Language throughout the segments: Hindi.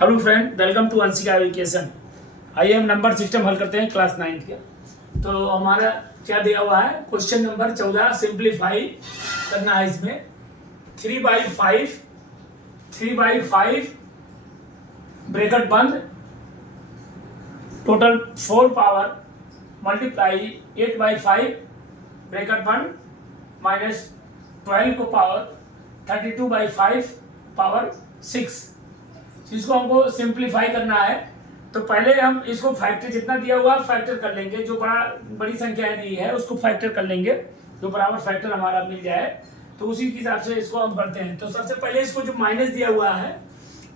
Hello friend, welcome to Anshika education. आइए हम नंबर सिस्टम हल करते हैं क्लास 9th का। तो हमारा क्या दिया हुआ है, क्वेश्चन नंबर 14 सिंप्लीफाई करना है। इसमें 3/5 ब्रैकेट बंद टोटल 4 पावर मल्टीप्लाई 8/5 ब्रैकेट बंद माइनस 12 को पावर 32/5 पावर 6। इसको हमको सिंप्लीफाई करना है। तो पहले हम इसको फैक्टर जितना दिया हुआ फैक्टर कर लेंगे, जो बड़ी संख्या दी है उसको फैक्टर कर लेंगे, जो बराबर फैक्टर हमारा मिल जाए तो उसी के हिसाब से इसको हम करते हैं। तो सबसे पहले इसको जो माइनस दिया हुआ है,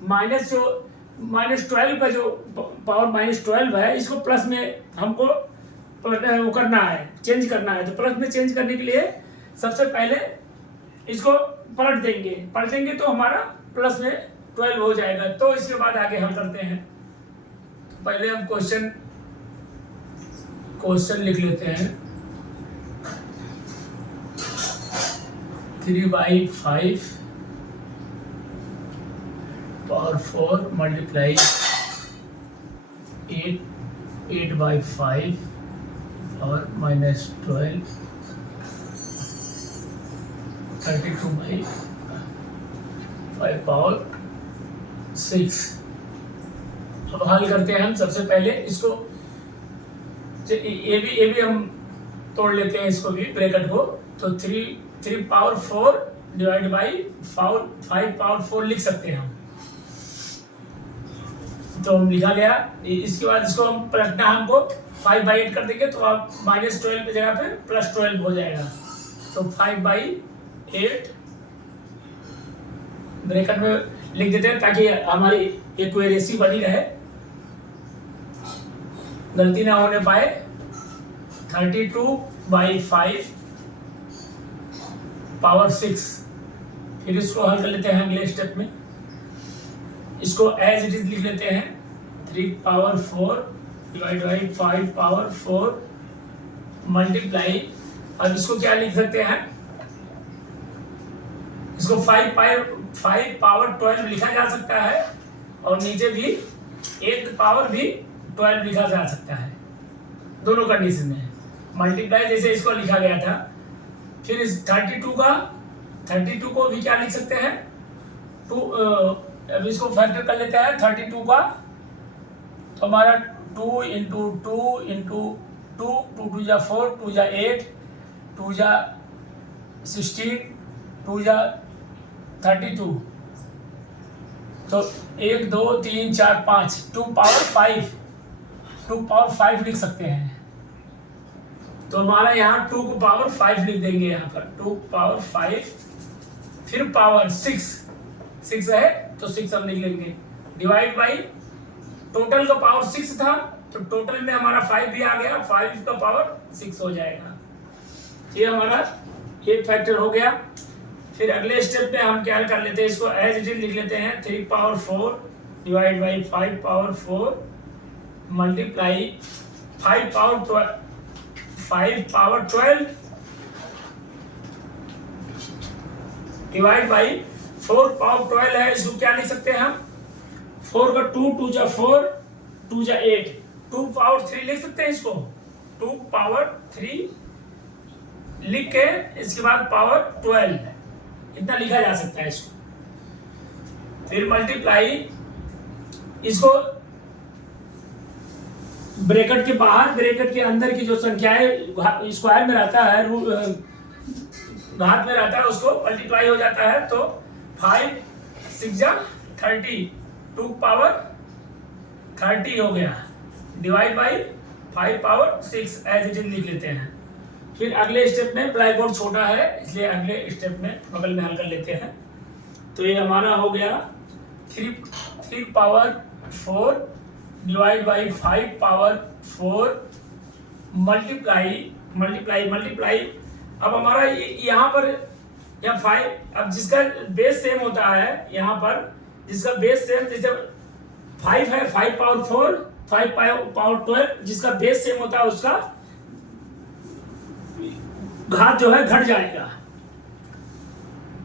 -12 का जो पावर -12 है, इसको प्लस में हमको वो करना है, चेंज करना है। तो प्लस में चेंज करने के लिए सबसे पहले इसको पलटेंगे तो हमारा प्लस में 12 हो जाएगा। तो इसके बाद आगे हल करते हैं। तो पहले हम क्वेश्चन लिख लेते हैं। 3/5 पावर 4 मल्टीप्लाई 8/5 और -12 32/5 पावर 6। अब हल करते हैं हम। सबसे पहले इसको ये भी हम तोड़ लेते हैं, इसको भी ब्रैकेट को। तो 3 पावर 4 डिवाइड बाई 5 पावर 4 लिख सकते हैं हम। तो हम लिखा गया। इसके बाद इसको हम पलटना, हमको 5/8 कर देंगे तो आप -12 की जगह पे +12 हो जाएगा। तो 5/8 ब्रैकेट में लिख देते हैं ताकि हमारी एक्यूरेसी बनी रहे, गलती ना होने पाए। 32/5 पावर 6। फिर इसको हल कर लेते हैं अगले स्टेप में। इसको एज इट इज लिख लेते हैं। 3 power 4 divide by 5 power 4 multiply. अब इसको क्या लिख सकते हैं, इसको 5 पावर 12 लिखा जा सकता है और नीचे भी 1 पावर भी 12 लिखा जा सकता है, दोनों कंडीशन में। मल्टीप्लाई जैसे इसको लिखा गया था। फिर इस 32 को भी क्या लिख सकते हैं, 2। अब इसको फैक्टर कर लेते हैं 32 का। तो हमारा 2 × 2 × 2 2 जा 4 2 जा 8 2 जा 16 2 जा 32। तो 1 2 3 4 5 2 पावर 5 लिख सकते हैं। तो हमारा यहाँ 2 को पावर 5 लिख देंगे यहाँ पर। 2 पावर 5 फिर पावर 6 है तो 6 हम लिख लेंगे। डिवाइड बाई टोटल का पावर 6 था तो टोटल में हमारा 5 भी आ गया, 5 का पावर 6 हो जाएगा। ये हमारा एक फैक्टर हो गया। फिर अगले स्टेप में हम क्या कर लेते हैं, इसको एज इट इज लिख लेते हैं। 3 power 4 divide by 5 power 4 multiply 5 power 12 divide by 4 power 12 है। इसको क्या लिख सकते हैं हम, 4 का 2 जा 4 2 जा 8 2 पावर 3 लिख सकते हैं इसको। 2 पावर 3 लिख के इसके बाद पावर 12 इतना लिखा जा सकता है इसको। फिर मल्टीप्लाई इसको ब्रैकेट के बाहर, ब्रैकेट के अंदर की जो संख्या है स्क्वायर में रहता है, घात में रहता है, उसको मल्टीप्लाई हो जाता है। तो 5 6 जा 30 2 पावर 30 हो गया। Divide by 5 power 6 as it is लिख लेते हैं। फिर अगले स्टेप में ब्लैक बोर्ड छोटा है इसलिए अगले स्टेप में बगल में हल कर लेते हैं। तो ये हमारा हो गया 3 power 4 divide by 5 power 4 multiply. अब हमारा यहाँ पर 5, अब जिसका बेस सेम होता है यहाँ पर, जिसका बेस सेम, जैसे 5 है 5 पावर 4 5 पावर 12, जिसका बेस सेम होता है उसका घात जो है घट जाएगा।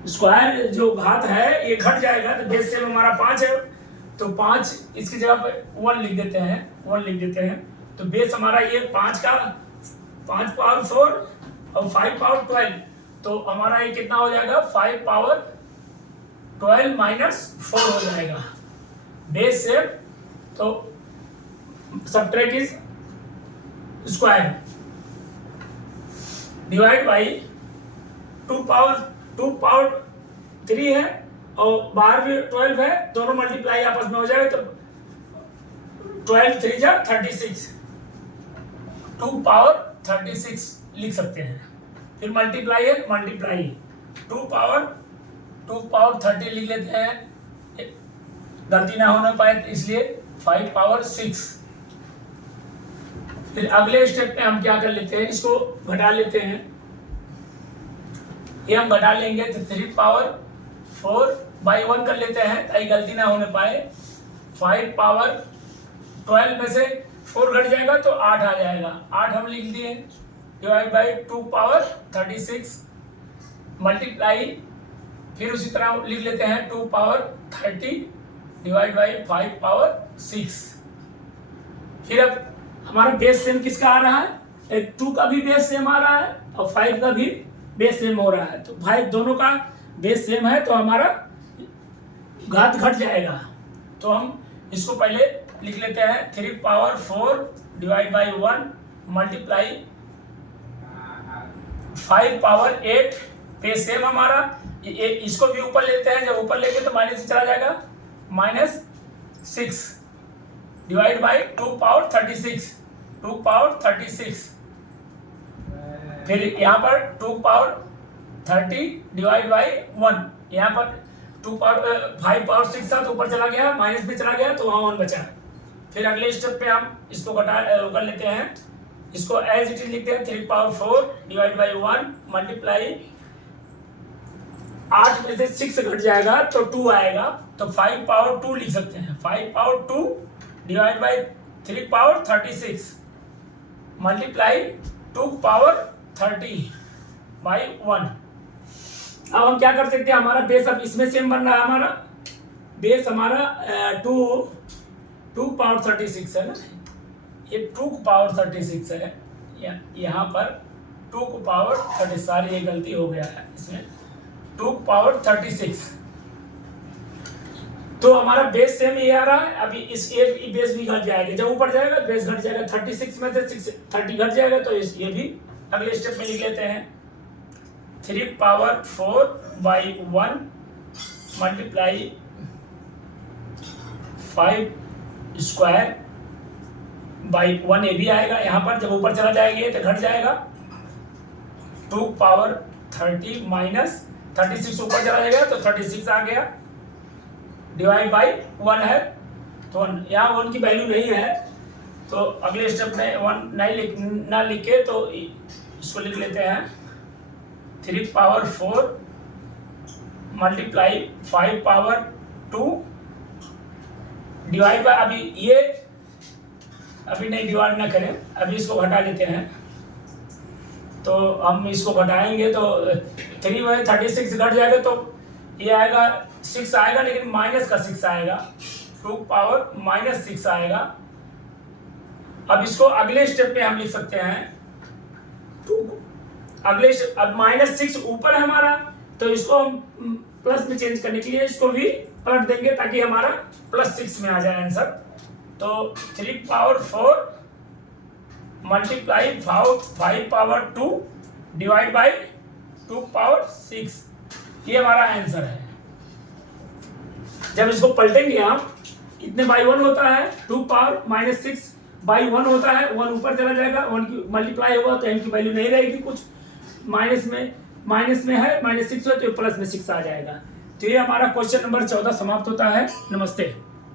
स्क्वायर जो घात है ये घट जाएगा। तो बेस सेम हमारा 5 है, तो 5 इसकी जगह पे 1 लिख देते हैं, 1 लिख देते हैं। तो बेस हमारा ये 5 पावर 4 और 5 पावर 12, तो हमारा ये कितना हो जाएगा 5 पावर 12 माइनस 4 हो जाएगा बेस से। तो subtract is square divide by 2 power 3 है और बाहर भी 12 है, दोनों मल्टीप्लाई आपस में हो जाएगा। तो 12 3 जा 36, 2 पावर 36 लिख सकते हैं। फिर मल्टीप्लाई है, मल्टीप्लाई 2 पावर 30 लिख लेते हैं, गलती ना होने पाए इसलिए 5 पावर 6। फिर अगले स्टेप पे हम क्या कर लेते हैं, इसको घटा लेते हैं। ये हम घटा लेंगे तो 3 पावर 4 बाई 1 कर लेते हैं ताकि गलती ना होने पाए। 5 पावर 12 में से 4 घट जाएगा तो 8 आ जाएगा, 8 हम लिख दिए डिवाइड बाई 2 पावर 36 मल्टीप्लाई, फिर उसी तरह लिख लेते हैं 2 पावर 30 डिवाइड बाई 5 पावर 6। फिर अब हमारा बेस सेम किसका आ रहा है, 2 का भी बेस सेम आ रहा है और 5 का भी बेस सेम हो रहा है। तो 5 दोनों का बेस सेम है तो हमारा घात घट जाएगा। तो हम इसको पहले लिख लेते हैं 3 power 4 divide by 1 multiply 5 power 8 base same हमारा। इसको भी ऊपर लेते हैं, जब ऊपर लेंगे तो माइनस चला जाएगा, -6 डिवाइड बाई 2 पावर 36। फिर यहाँ पर 2 पावर 30 डिवाइड बाई 1, यहाँ पर 5 पावर 6 था तो ऊपर चला गया, माइनस में चला गया तो वहाँ 1 बचा। फिर अगले स्टेप पे हम इसको कर लेते हैं, इसको एज इट इज लिखते हैं 3 पावर 4 डिवाइड बाई 1 मल्टीप्लाई 8 में से 6 घट जाएगा तो 2 आएगा, तो 5 पावर 2 लिख सकते हैं। 5 power 2 divide by 3 power 36 multiply 2 power 30 by 1। अब हम क्या कर सकते हैं, हमारा बेस अब इसमें सेम बन रहा है, हमारा बेस हमारा 2 पावर 36 है ना, ये 2 पावर 36 है, यहाँ पर 2 पावर 30, सारी ये गलती हो गया है इसमें, 2 पावर 36। तो हमारा बेस सेम ये आ रहा है। अभी इस ये बेस भी घट जाएगा, जब ऊपर जाएगा बेस घट जाएगा, 36 में से 30 घट जाएगा तो ये भी अगले स्टेप में लिख लेते हैं 3 power 4 by 1 multiply 5 square by 1, ये भी आएगा। यहाँ पर जब ऊपर चला जाएगा तो घट जाएगा, 2 पावर 30 माइनस 36 ऊपर चला जाएगा तो 36 आ गया डिवाइड बाई 1 है, तो यहाँ 1 की वैल्यू नहीं है तो अगले स्टेप में 1 ना लिखे तो इसको लिख लेते हैं 3 power 4 multiply 5 power 2 divide by, अभी नहीं डिवाइड ना करें, अभी इसको घटा लेते हैं। तो हम इसको घटाएंगे तो 3 में 36 घट जाएगा तो ये आएगा 6 आएगा, लेकिन माइनस का 6 आएगा, 2 पावर -6 आएगा। अब इसको अगले स्टेप पे हम लिख सकते हैं अब -6 ऊपर है हमारा, तो इसको हम प्लस में चेंज करने के लिए इसको भी पलट देंगे ताकि हमारा +6 में आ जाए आंसर। तो 3 power 4 multiply 5 power 2 divide by 2 power 6, ये हमारा आंसर है। जब इसको पलटेंगे हम, इतने बाई 1 होता है, 2 पावर -6 बाई 1 होता है, 1 ऊपर चला जाएगा, 1 की मल्टीप्लाई होगा तो n की वैल्यू नहीं रहेगी, कुछ माइनस में है, -6 हो तो प्लस में 6 आ जाएगा। तो ये हमारा क्वेश्चन नंबर 14 समाप्त होता है। नमस्ते।